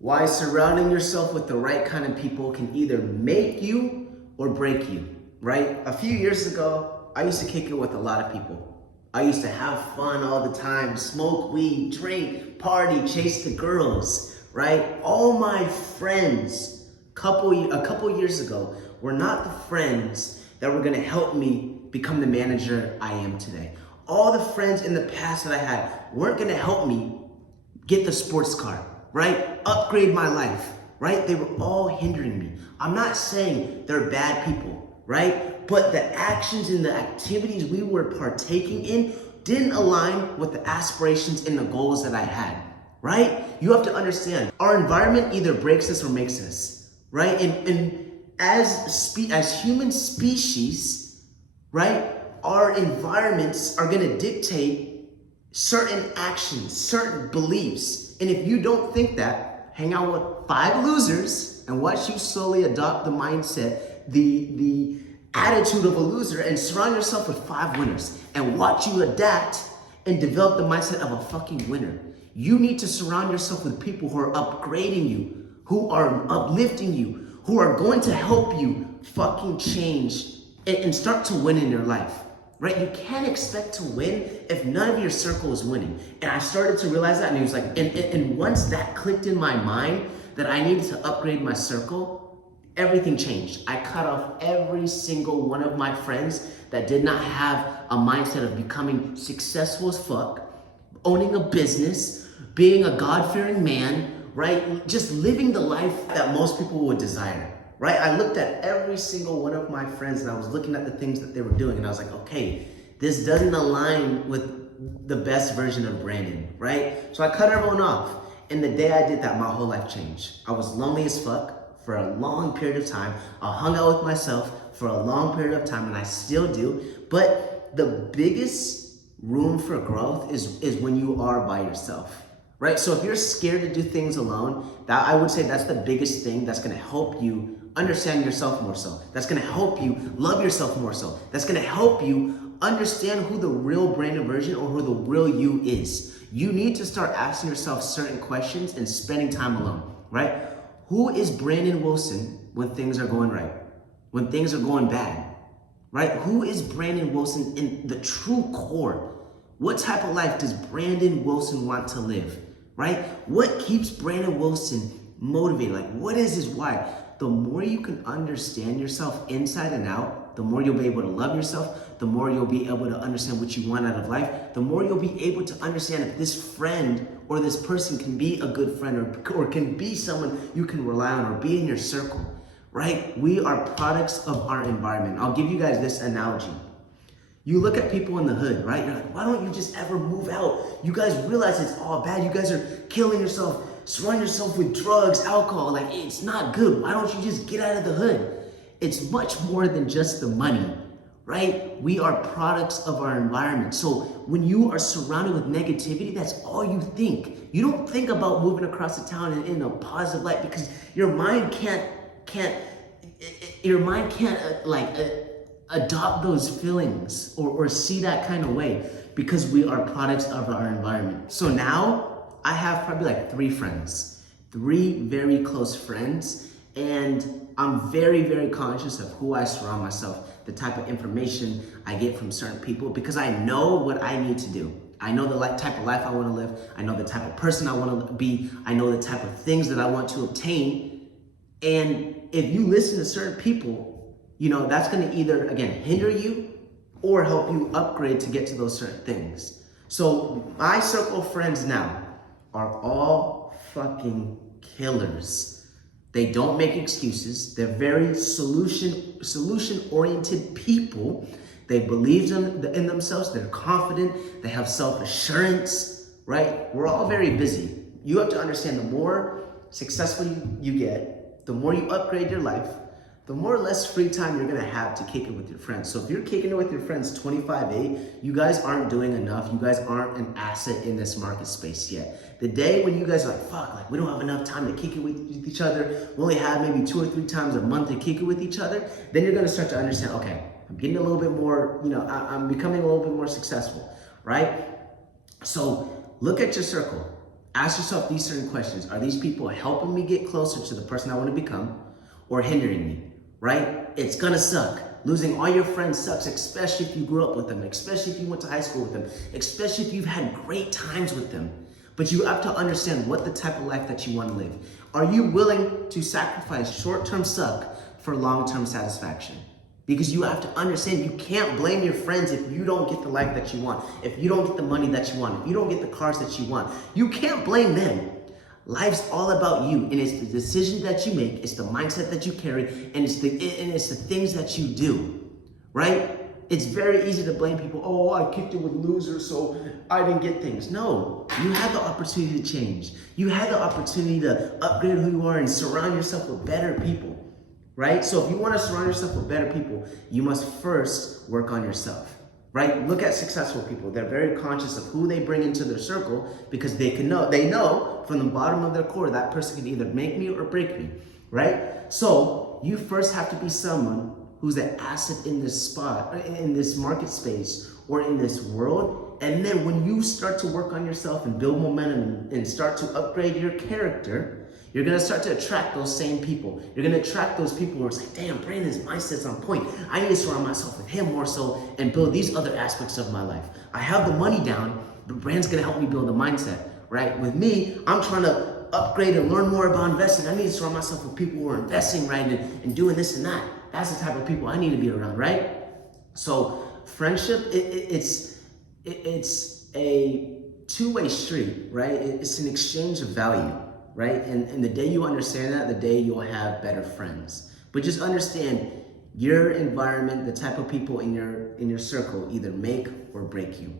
Why surrounding yourself with the right kind of people can either make you or break you, right? A few years ago, I used to kick it with a lot of people. I used to have fun all the time, smoke weed, drink, party, chase the girls, right? All my friends a couple years ago were not the friends that were gonna help me become the manager I am today. All the friends in the past that I had weren't gonna help me get the sports car, right? Upgrade my life, right? They were all hindering me. I'm not saying they're bad people, right? But the actions and the activities we were partaking in didn't align with the aspirations and the goals that I had, right? You have to understand, our environment either breaks us or makes us, right? And as human species, right? Our environments are gonna dictate certain actions, certain beliefs. And if you don't think that, hang out with 5 losers and watch you slowly adopt the mindset, the attitude of a loser, and surround yourself with 5 winners and watch you adapt and develop the mindset of a fucking winner. You need to surround yourself with people who are upgrading you, who are uplifting you, who are going to help you fucking change and start to win in your life. Right? You can't expect to win if none of your circle is winning. And I started to realize that, and it was like, and once that clicked in my mind that I needed to upgrade my circle, everything changed. I cut off every single one of my friends that did not have a mindset of becoming successful as fuck, owning a business, being a God-fearing man, right? Just living the life that most people would desire. Right? I looked at every single one of my friends and I was looking at the things that they were doing and I was like, okay, this doesn't align with the best version of Brandon, right? So I cut everyone off. And the day I did that, my whole life changed. I was lonely as fuck for a long period of time. I hung out with myself for a long period of time and I still do. But the biggest room for growth is when you are by yourself. Right? So if you're scared to do things alone, that I would say that's the biggest thing that's gonna help you understand yourself more so. That's gonna help you love yourself more so. That's gonna help you understand who the real Brandon version or who the real you is. You need to start asking yourself certain questions and spending time alone, right? Who is Brandon Wilson when things are going right? When things are going bad, right? Who is Brandon Wilson in the true core? What type of life does Brandon Wilson want to live, right? What keeps Brandon Wilson motivated? Like, what is his why? The more you can understand yourself inside and out, the more you'll be able to love yourself, the more you'll be able to understand what you want out of life, the more you'll be able to understand if this friend or this person can be a good friend or can be someone you can rely on or be in your circle, right? We are products of our environment. I'll give you guys this analogy. You look at people in the hood, right? You're like, why don't you just ever move out? You guys realize it's all bad. You guys are killing yourself, surrounding yourself with drugs, alcohol. Like, it's not good. Why don't you just get out of the hood? It's much more than just the money, right? We are products of our environment. So when you are surrounded with negativity, that's all you think. You don't think about moving across the town in a positive light because your mind can't adopt those feelings or see that kind of way because we are products of our environment. So now I have probably like 3 friends, 3 very close friends, and I'm very, very conscious of who I surround myself, the type of information I get from certain people because I know what I need to do. I know the type of life I want to live. I know the type of person I want to be. I know the type of things that I want to obtain. And if you listen to certain people, you know, that's going to either, again, hinder you or help you upgrade to get to those certain things. So my circle of friends now are all fucking killers. They don't make excuses. They're very solution-oriented people. They believe in themselves. They're confident. They have self-assurance, right? We're all very busy. You have to understand the more successful you get, the more you upgrade your life, the more or less free time you're gonna have to kick it with your friends. So if you're kicking it with your friends 25/8, you guys aren't doing enough. You guys aren't an asset in this market space yet. The day when you guys are like, fuck, like we don't have enough time to kick it with each other, we only have maybe 2 or 3 times a month to kick it with each other, then you're gonna start to understand, okay, I'm getting a little bit more, you know, I'm becoming a little bit more successful, right? So look at your circle. Ask yourself these certain questions. Are these people helping me get closer to the person I want to become or hindering me, right? It's gonna suck. Losing all your friends sucks, especially if you grew up with them, especially if you went to high school with them, especially if you've had great times with them. But you have to understand what the type of life that you want to live. Are you willing to sacrifice short-term suck for long-term satisfaction? Because you have to understand you can't blame your friends if you don't get the life that you want, if you don't get the money that you want, if you don't get the cars that you want. You can't blame them. Life's all about you, and it's the decision that you make, it's the mindset that you carry, and it's the things that you do, right? It's very easy to blame people. Oh, I kicked it with losers, so I didn't get things. No, you had the opportunity to change. You had the opportunity to upgrade who you are and surround yourself with better people, right? So if you want to surround yourself with better people, you must first work on yourself, right? Look at successful people. They're very conscious of who they bring into their circle because they know from the bottom of their core that person can either make me or break me, right? So you first have to be someone who's an asset in this spot, in this market space, or in this world. And then when you start to work on yourself and build momentum and start to upgrade your character, you're gonna start to attract those same people. You're gonna attract those people who are like, damn, Brandon's mindset's on point. I need to surround myself with him more so and build these other aspects of my life. I have the money down, but Brandon's gonna help me build a mindset, right? With me, I'm trying to upgrade and learn more about investing. I need to surround myself with people who are investing right and doing this and that. That's the type of people I need to be around, right? So friendship, it's a two-way street, right? It's an exchange of value, right? And the day you understand that, the day you'll have better friends. But just understand your environment, the type of people in your circle either make or break you.